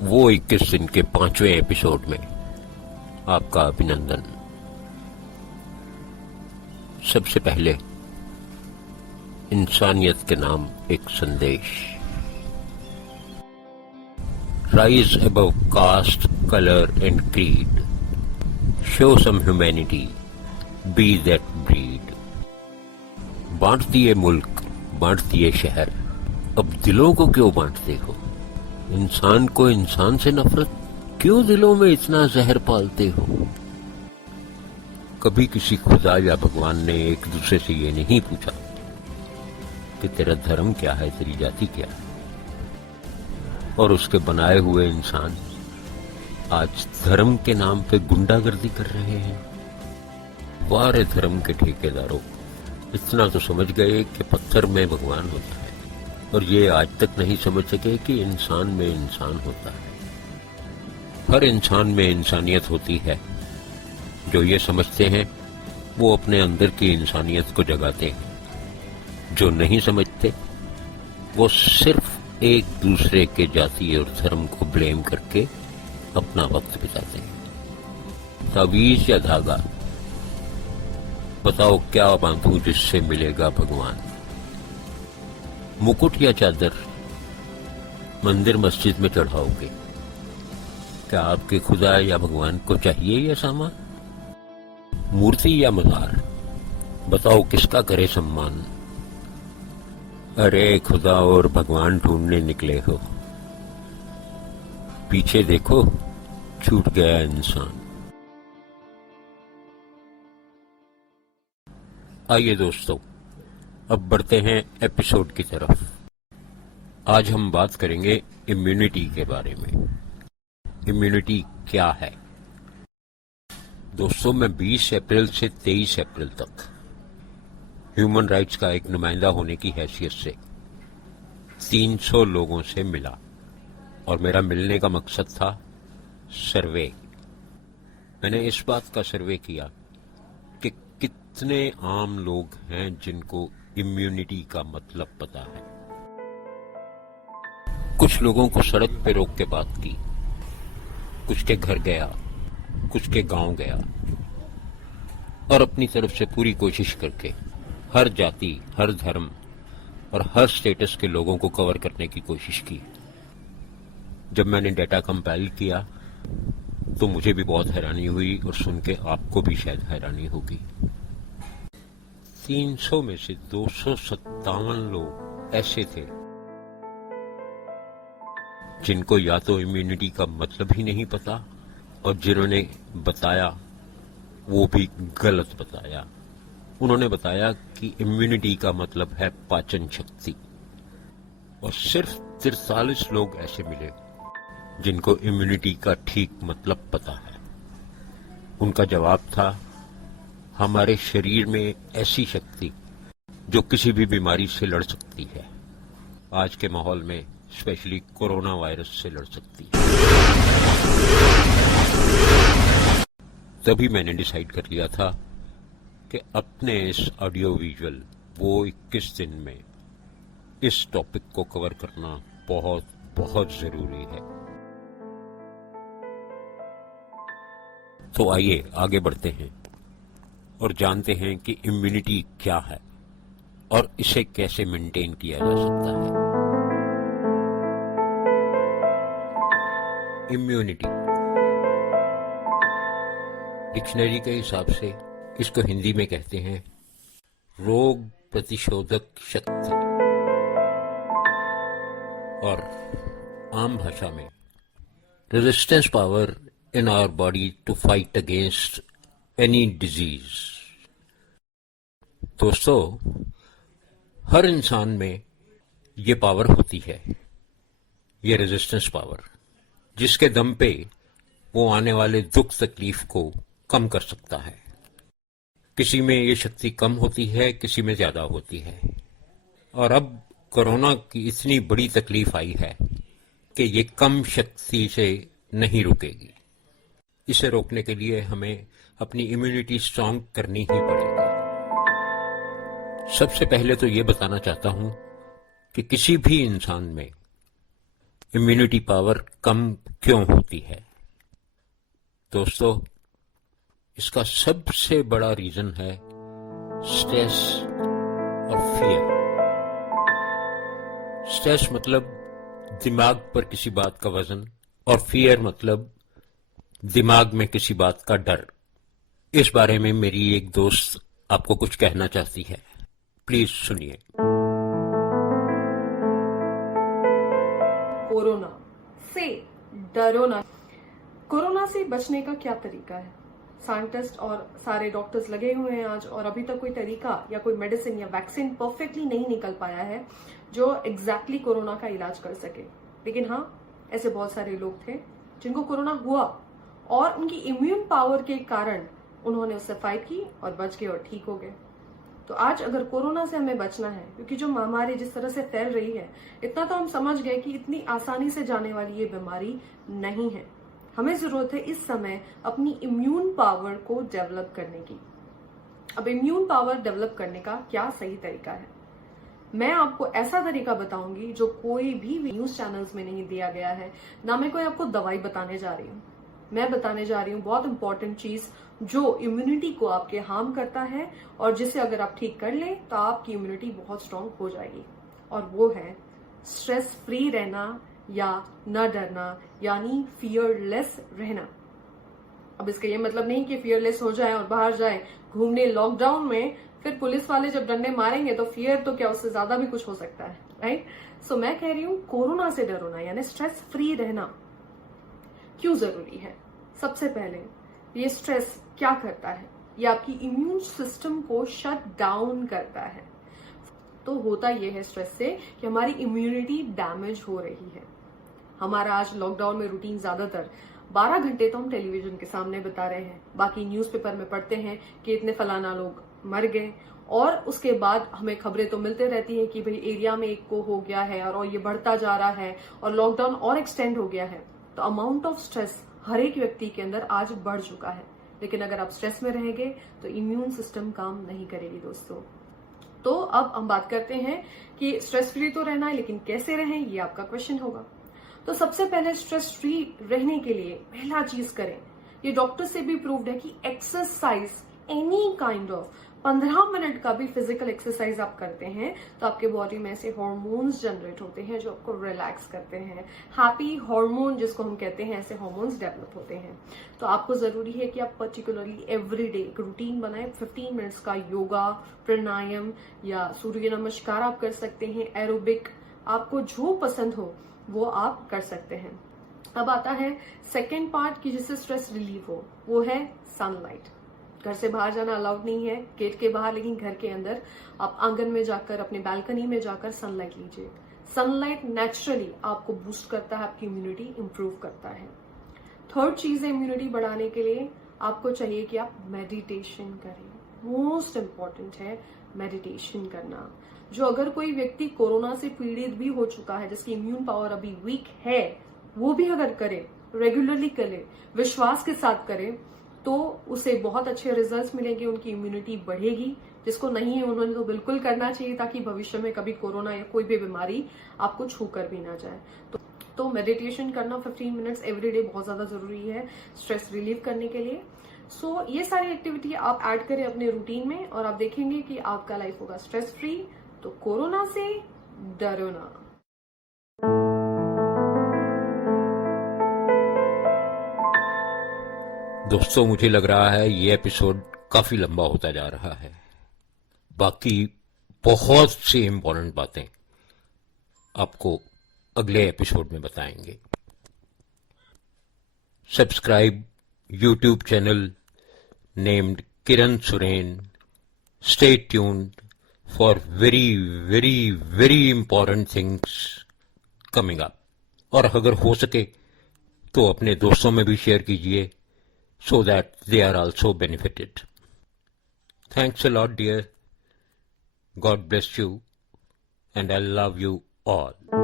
वो 21 दिन के 5वें एपिसोड में आपका अभिनंदन। सबसे पहले इंसानियत के नाम एक संदेश। Rise above caste, colour and creed, show some humanity, be that breed. बांट दिए मुल्क, बांट दिए शहर, अब दिलों को क्यों बांटते हो? इंसान को इंसान से नफरत, क्यों दिलों में इतना जहर पालते हो? कभी किसी खुदा या भगवान ने एक दूसरे से ये नहीं पूछा कि तेरा धर्म क्या है, तेरी जाति क्या है? और उसके बनाए हुए इंसान आज धर्म के नाम पे गुंडागर्दी कर रहे हैं। वारे धर्म के ठेकेदारों, इतना तो समझ गए कि पत्थर में भगवान होता है, और ये आज तक नहीं समझ सके कि इंसान में इंसान होता है। हर इंसान में इंसानियत होती है। जो ये समझते हैं वो अपने अंदर की इंसानियत को जगाते हैं। जो नहीं समझते वो सिर्फ एक दूसरे के जाति और धर्म को ब्लेम करके अपना वक्त बिताते हैं। तावीज या धागा, बताओ क्या बांधूं जिससे मिलेगा भगवान? मुकुट या चादर मंदिर मस्जिद में चढ़ाओगे? क्या आपके खुदा या भगवान को चाहिए यह सामान? मूर्ति या मजार, बताओ किसका करे सम्मान? अरे खुदा और भगवान ढूंढने निकले हो, पीछे देखो छूट गया इंसान। आइए दोस्तों, अब बढ़ते हैं एपिसोड की तरफ। आज हम बात करेंगे इम्यूनिटी के बारे में। इम्यूनिटी क्या है? दोस्तों, मैं 20 अप्रैल से 23 अप्रैल तक ह्यूमन राइट्स का एक नुमाइंदा होने की हैसियत से 300 लोगों से मिला, और मेरा मिलने का मकसद था सर्वे। मैंने इस बात का सर्वे किया कि कितने आम लोग हैं जिनको इम्यूनिटी का मतलब पता है। कुछ लोगों को सड़क पे रोक के बात की, कुछ के घर गया, कुछ के गांव गया, और अपनी तरफ से पूरी कोशिश करके हर जाति, हर धर्म और हर स्टेटस के लोगों को कवर करने की कोशिश की। जब मैंने डेटा कंपाइल किया तो मुझे भी बहुत हैरानी हुई, और सुन के आपको भी शायद हैरानी होगी। 300 में से 257 लोग ऐसे थे जिनको या तो इम्यूनिटी का मतलब ही नहीं पता, और जिन्होंने बताया वो भी गलत बताया। उन्होंने बताया कि इम्यूनिटी का मतलब है पाचन शक्ति, और सिर्फ 43 लोग ऐसे मिले जिनको इम्यूनिटी का ठीक मतलब पता है। उनका जवाब था, हमारे शरीर में ऐसी शक्ति जो किसी भी बीमारी से लड़ सकती है, आज के माहौल में स्पेशली कोरोना वायरस से लड़ सकती है। तभी मैंने डिसाइड कर लिया था कि अपने इस ऑडियो विजुअल वो 21 दिन में इस टॉपिक को कवर करना बहुत बहुत जरूरी है। तो आइए आगे बढ़ते हैं और जानते हैं कि इम्यूनिटी क्या है और इसे कैसे मेंटेन किया जा सकता है। इम्यूनिटी डिक्शनरी के हिसाब से इसको हिंदी में कहते हैं रोग प्रतिशोधक शक्ति, और आम भाषा में resistance power in our body to fight against any disease. दोस्तों, हर इंसान में ये पावर होती है, ये रेजिस्टेंस पावर, जिसके दम पे वो आने वाले दुख तकलीफ को कम कर सकता है। किसी में ये शक्ति कम होती है, किसी में ज्यादा होती है। और अब कोरोना की इतनी बड़ी तकलीफ आई है कि ये कम शक्ति से नहीं रुकेगी। इसे रोकने के लिए हमें अपनी इम्यूनिटी स्ट्रांग करनी ही पड़ेगी। सबसे पहले तो ये बताना चाहता हूं कि किसी भी इंसान में इम्यूनिटी पावर कम क्यों होती है? दोस्तों, इसका सबसे बड़ा रीजन है स्ट्रेस और फियर। स्ट्रेस मतलब दिमाग पर किसी बात का वजन, और फियर मतलब दिमाग में किसी बात का डर। इस बारे में मेरी एक दोस्त आपको कुछ कहना चाहती है, प्लीज सुनिए। कोरोना से डरो ना। कोरोना से बचने का क्या तरीका है? साइंटिस्ट और सारे डॉक्टर्स लगे हुए हैं आज, और अभी तक कोई तरीका या कोई मेडिसिन या वैक्सीन परफेक्टली नहीं निकल पाया है जो एग्जैक्टली कोरोना का इलाज कर सके। लेकिन हाँ, ऐसे बहुत सारे लोग थे जिनको कोरोना हुआ और उनकी इम्यून पावर के कारण उन्होंने उससे फाइट की और बच गए और ठीक हो गए। तो आज अगर कोरोना से हमें बचना है, क्योंकि जो महामारी जिस तरह से फैल रही है, इतना तो हम समझ गए कि इतनी आसानी से जाने वाली ये बीमारी नहीं है। हमें जरूरत है इस समय अपनी इम्यून पावर को डेवलप करने की। अब इम्यून पावर डेवलप करने का क्या सही तरीका है? मैं आपको ऐसा तरीका बताऊंगी जो कोई भी न्यूज चैनल्स में नहीं दिया गया है, ना मैं कोई आपको दवाई बताने जा रही हूँ। मैं बताने जा रही हूँ बहुत इंपॉर्टेंट चीज जो इम्यूनिटी को आपके हार्म करता है, और जिसे अगर आप ठीक कर लें तो आपकी इम्यूनिटी बहुत स्ट्रांग हो जाएगी। और वो है स्ट्रेस फ्री रहना या न डरना, यानी फियरलेस रहना। अब इसका ये मतलब नहीं कि फियरलेस हो जाए और बाहर जाए घूमने लॉकडाउन में, फिर पुलिस वाले जब डंडे मारेंगे तो फियर तो क्या, उससे ज्यादा भी कुछ हो सकता है, राइट? सो मैं कह रही हूँ कोरोना से डरो ना, यानी स्ट्रेस फ्री रहना क्यों जरूरी है। सबसे पहले, ये स्ट्रेस क्या करता है? ये आपकी इम्यून सिस्टम को शट डाउन करता है। तो होता यह है स्ट्रेस से कि हमारी इम्यूनिटी डैमेज हो रही है। हमारा आज लॉकडाउन में रूटीन ज्यादातर 12 घंटे तो हम टेलीविजन के सामने बिता रहे हैं, बाकी न्यूज़पेपर में पढ़ते हैं कि इतने फलाना लोग मर गए, और उसके बाद हमें खबरें तो मिलते रहती हैं कि भाई एरिया में एक को हो गया है और ये बढ़ता जा रहा है और लॉकडाउन और एक्सटेंड हो गया है। तो अमाउंट ऑफ स्ट्रेस हर एक व्यक्ति के अंदर आज बढ़ चुका है। लेकिन अगर आप स्ट्रेस में रहेंगे तो इम्यून सिस्टम काम नहीं करेगी दोस्तों। तो अब हम बात करते हैं कि स्ट्रेस फ्री तो रहना है, लेकिन कैसे रहें, ये आपका क्वेश्चन होगा। तो सबसे पहले स्ट्रेस फ्री रहने के लिए पहला चीज करें, ये डॉक्टर से भी प्रूव्ड है कि exercise, any kind of 15 minute का भी फिजिकल एक्सरसाइज आप करते हैं तो आपके बॉडी में ऐसे हार्मोन्स जनरेट होते हैं जो आपको रिलैक्स करते हैं। हैप्पी हार्मोन जिसको हम कहते हैं, ऐसे हार्मोन्स डेवलप होते हैं। तो आपको जरूरी है कि आप पर्टिकुलरली एवरीडे एक रूटीन बनाएं। 15 मिनट्स का योगा, प्राणायाम या सूर्य नमस्कार आप कर सकते हैं। एरोबिक, आपको जो पसंद हो वो आप कर सकते हैं। अब आता है सेकेंड पार्ट की जिससे स्ट्रेस रिलीफ हो, वो है सनलाइट। घर से बाहर जाना अलाउड नहीं है, गेट के बाहर, लेकिन घर के अंदर आप आंगन में जाकर, अपने बालकनी में जाकर सनलाइट लीजिए। सनलाइट नेचुरली आपको बूस्ट करता है, आपकी इम्यूनिटी इंप्रूव करता है। थर्ड चीज है इम्यूनिटी बढ़ाने के लिए आपको चाहिए कि आप मेडिटेशन करें। मोस्ट इंपॉर्टेंट है मेडिटेशन करना। जो अगर कोई व्यक्ति कोरोना से पीड़ित भी हो चुका है, जिसकी इम्यून पावर अभी वीक है, वो भी अगर करे, रेगुलरली करे, विश्वास के साथ करे, तो उसे बहुत अच्छे रिजल्ट्स मिलेंगे, उनकी इम्यूनिटी बढ़ेगी। जिसको नहीं है उन्होंने तो बिल्कुल करना चाहिए, ताकि भविष्य में कभी कोरोना या कोई भी बीमारी आपको छू कर भी ना जाए। तो मेडिटेशन करना 15 मिनट्स एवरीडे बहुत ज्यादा जरूरी है स्ट्रेस रिलीव करने के लिए। सो ये सारी एक्टिविटी आप ऐड करें अपने रूटीन में और आप देखेंगे कि आपका लाइफ होगा स्ट्रेस फ्री। तो कोरोना से डरो ना। दोस्तों, मुझे लग रहा है ये एपिसोड काफी लंबा होता जा रहा है। बाकी बहुत सी इंपॉर्टेंट बातें आपको अगले एपिसोड में बताएंगे। Subscribe YouTube channel named Kiran Suren. Stay tuned for very very very important things coming up. और अगर हो सके तो अपने दोस्तों में भी शेयर कीजिए, so that they are also benefited. Thanks a lot, dear. God bless you, and I love you all.